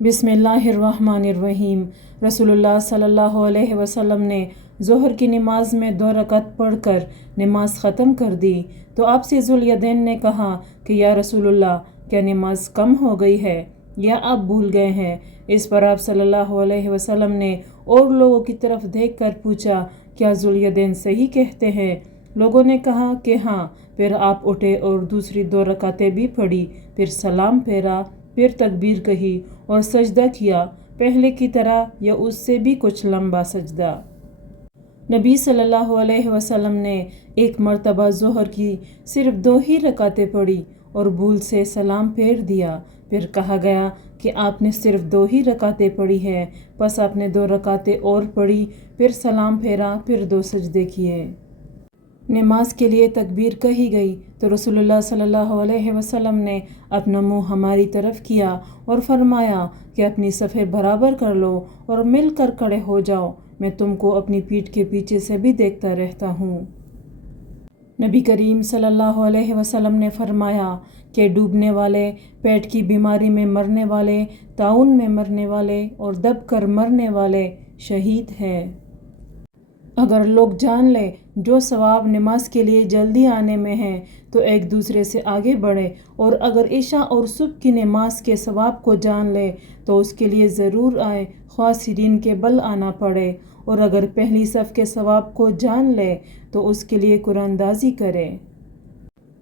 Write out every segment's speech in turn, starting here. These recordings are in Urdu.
بسم اللہ الرحمن الرحیم۔ رسول اللہ صلی اللہ علیہ وسلم نے ظہر کی نماز میں 2 رکعت پڑھ کر نماز ختم کر دی تو آپ سے ذوالیدین نے کہا کہ یا رسول اللہ، کیا نماز کم ہو گئی ہے یا آپ بھول گئے ہیں؟ اس پر آپ صلی اللہ علیہ وسلم نے اور لوگوں کی طرف دیکھ کر پوچھا، کیا ذوالیدین صحیح کہتے ہیں؟ لوگوں نے کہا کہ ہاں۔ پھر آپ اٹھے اور دوسری 2 رکعتیں بھی پڑھی، پھر سلام پھیرا، پھر تکبیر کہی اور سجدہ کیا، پہلے کی طرح یا اس سے بھی کچھ لمبا سجدہ۔ نبی صلی اللہ علیہ وسلم نے ایک مرتبہ ظہر کی صرف 2 ہی رکعتیں پڑھی اور بھول سے سلام پھیر دیا۔ پھر کہا گیا کہ آپ نے صرف 2 ہی رکعتیں پڑھی ہیں، پس آپ نے 2 رکعتیں اور پڑھی، پھر سلام پھیرا، پھر 2 سجدے کیے۔ نماز کے لیے تکبیر کہی گئی تو رسول اللہ صلی اللہ علیہ وسلم نے اپنا منہ ہماری طرف کیا اور فرمایا کہ اپنی صفیں برابر کر لو اور مل کر کھڑے ہو جاؤ، میں تم کو اپنی پیٹھ کے پیچھے سے بھی دیکھتا رہتا ہوں۔ نبی کریم صلی اللہ علیہ وسلم نے فرمایا کہ ڈوبنے والے، پیٹ کی بیماری میں مرنے والے، طاعون میں مرنے والے اور دب کر مرنے والے شہید ہیں۔ اگر لوگ جان لیں جو ثواب نماز کے لیے جلدی آنے میں ہے تو ایک دوسرے سے آگے بڑھے، اور اگر عشاء اور صبح کی نماز کے ثواب کو جان لے تو اس کے لیے ضرور آئے، خواہ سیڑھیوں کے بل آنا پڑے، اور اگر پہلی صف کے ثواب کو جان لے تو اس کے لیے قرآن اندازی کرے۔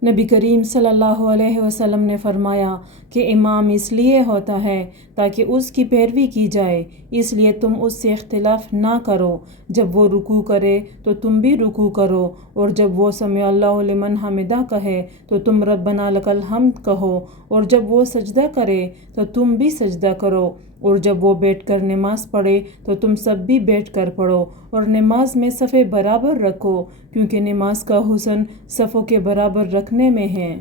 نبی کریم صلی اللہ علیہ وسلم نے فرمایا کہ امام اس لیے ہوتا ہے تاکہ اس کی پیروی کی جائے، اس لیے تم اس سے اختلاف نہ کرو۔ جب وہ رکوع کرے تو تم بھی رکوع کرو، اور جب وہ سمع اللہ لمن حمدہ کہے تو تم ربنا لک الحمد کہو، اور جب وہ سجدہ کرے تو تم بھی سجدہ کرو، اور جب وہ بیٹھ کر نماز پڑھے تو تم سب بھی بیٹھ کر پڑھو، اور نماز میں صفیں برابر رکھو، کیونکہ نماز کا حسن صفوں کے برابر رکھنے میں ہے۔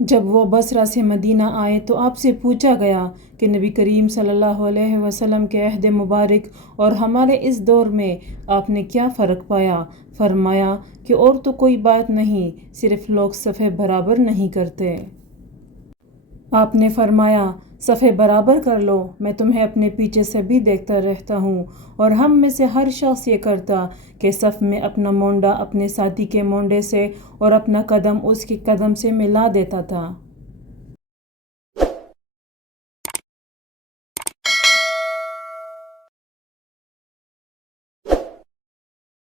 جب وہ بصرہ سے مدینہ آئے تو آپ سے پوچھا گیا کہ نبی کریم صلی اللہ علیہ وسلم کے عہد مبارک اور ہمارے اس دور میں آپ نے کیا فرق پایا؟ فرمایا کہ اور تو کوئی بات نہیں، صرف لوگ صفیں برابر نہیں کرتے۔ آپ نے فرمایا صفیں برابر کر لو، میں تمہیں اپنے پیچھے سے بھی دیکھتا رہتا ہوں، اور ہم میں سے ہر شخص یہ کرتا کہ صف میں اپنا مونڈا اپنے ساتھی کے مونڈے سے اور اپنا قدم اس کے قدم سے ملا دیتا تھا۔